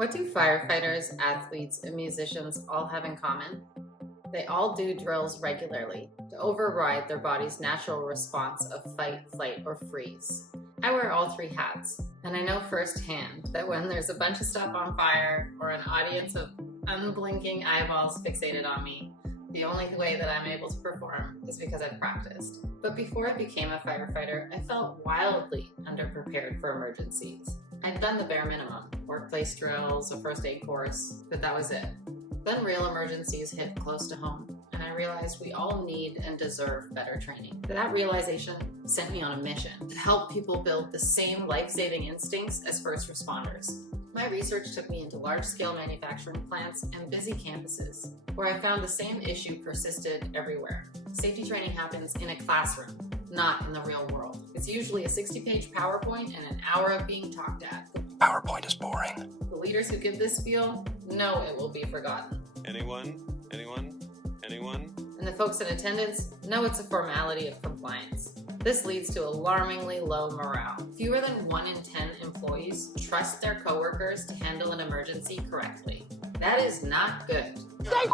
What do firefighters, athletes, and musicians all have in common? They all do drills regularly to override their body's natural response of fight, flight, or freeze. I wear all three hats, and I know firsthand that when there's a bunch of stuff on fire or an audience of unblinking eyeballs fixated on me, the only way that I'm able to perform is because I've practiced. But before I became a firefighter, I felt wildly underprepared for emergencies. I'd done the bare minimum, workplace drills, a first aid course, but that was it. Then real emergencies hit close to home, and I realized we all need and deserve better training. That realization sent me on a mission to help people build the same life-saving instincts as first responders. My research took me into large-scale manufacturing plants and busy campuses, where I found the same issue persisted everywhere. Safety training happens in a classroom, not in the real world. It's usually a 60-page PowerPoint and an hour of being talked at. PowerPoint is boring. The leaders who give this spiel know it will be forgotten. Anyone? And the folks in attendance know it's a formality of compliance. This leads to alarmingly low morale. Fewer than 1 in 10 employees trust their coworkers to handle an emergency correctly. That is not good. Stay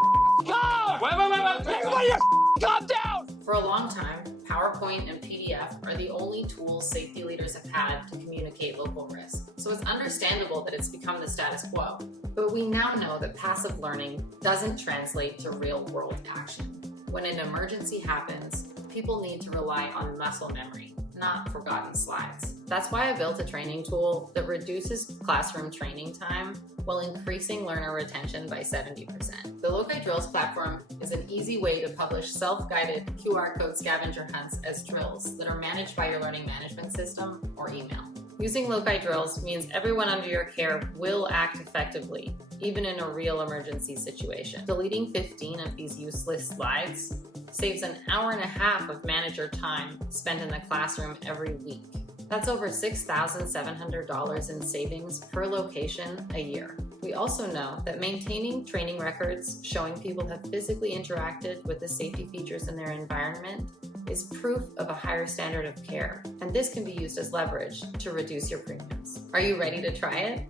calm! Wait! Everybody calm down! For a long time, PowerPoint and PDF are the only tools safety leaders have had to communicate local risk. So it's understandable that it's become the status quo. But we now know that passive learning doesn't translate to real-world action. When an emergency happens, people need to rely on muscle memory, not forgotten slides. That's why I built a training tool that reduces classroom training time while increasing learner retention by 70%. The LOCI Drills platform is an easy way to publish self-guided QR code scavenger hunts as drills that are managed by your learning management system or email. Using LOCI Drills means everyone under your care will act effectively, even in a real emergency situation. Deleting 15 of these useless slides saves an hour and a half of manager time spent in the classroom every week. That's over $6,700 in savings per location a year. We also know that maintaining training records showing people have physically interacted with the safety features in their environment is proof of a higher standard of care, and this can be used as leverage to reduce your premiums. Are you ready to try it?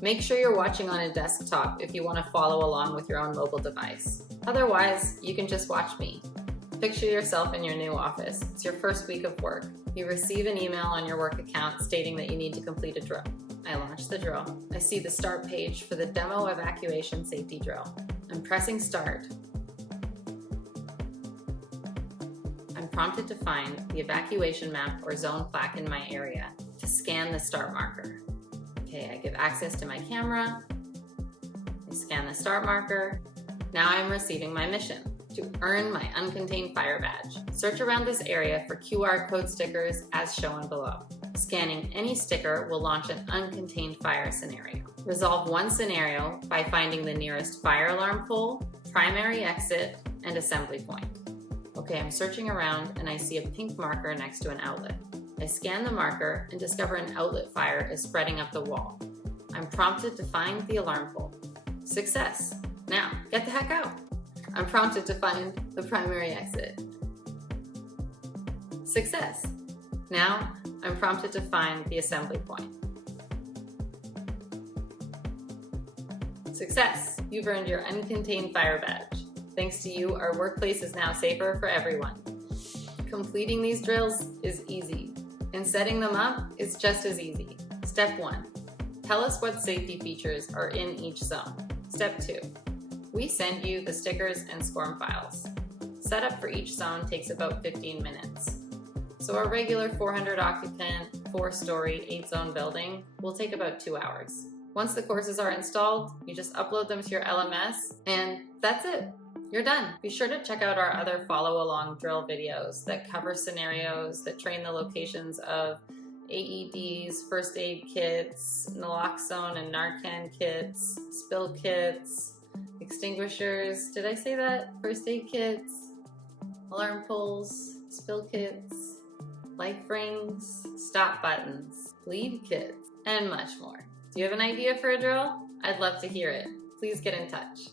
Make sure you're watching on a desktop if you want to follow along with your own mobile device. Otherwise, you can just watch me. Picture yourself in your new office. It's your first week of work. You receive an email on your work account stating that you need to complete a drill. I launch the drill. I see the start page for the demo evacuation safety drill. I'm pressing start. I'm prompted to find the evacuation map or zone plaque in my area to scan the start marker. Okay, I give access to my camera. I scan the start marker. Now I'm receiving my mission to earn my uncontained fire badge. Search around this area for QR code stickers as shown below. Scanning any sticker will launch an uncontained fire scenario. Resolve one scenario by finding the nearest fire alarm pole, primary exit, and assembly point. Okay, I'm searching around and I see a pink marker next to an outlet. I scan the marker and discover an outlet fire is spreading up the wall. I'm prompted to find the alarm pole. Success! Now, get the heck out! I'm prompted to find the primary exit. Success! Now, I'm prompted to find the assembly point. Success! You've earned your uncontained fire badge. Thanks to you, our workplace is now safer for everyone. Completing these drills is easy, and setting them up is just as easy. Step 1. Tell us what safety features are in each zone. Step 2. We send you the stickers and SCORM files. Setup for each zone takes about 15 minutes. So a regular 400 occupant, 4-story, 8-zone building will take about 2 hours. Once the courses are installed, you just upload them to your LMS, and that's it. You're done. Be sure to check out our other follow-along drill videos that cover scenarios that train the locations of AEDs, first aid kits, naloxone and Narcan kits, spill kits, extinguishers. Did I say that? First aid kits, alarm poles, spill kits, life rings, stop buttons, bleed kits, and much more. Do you have an idea for a drill? I'd love to hear it. Please get in touch.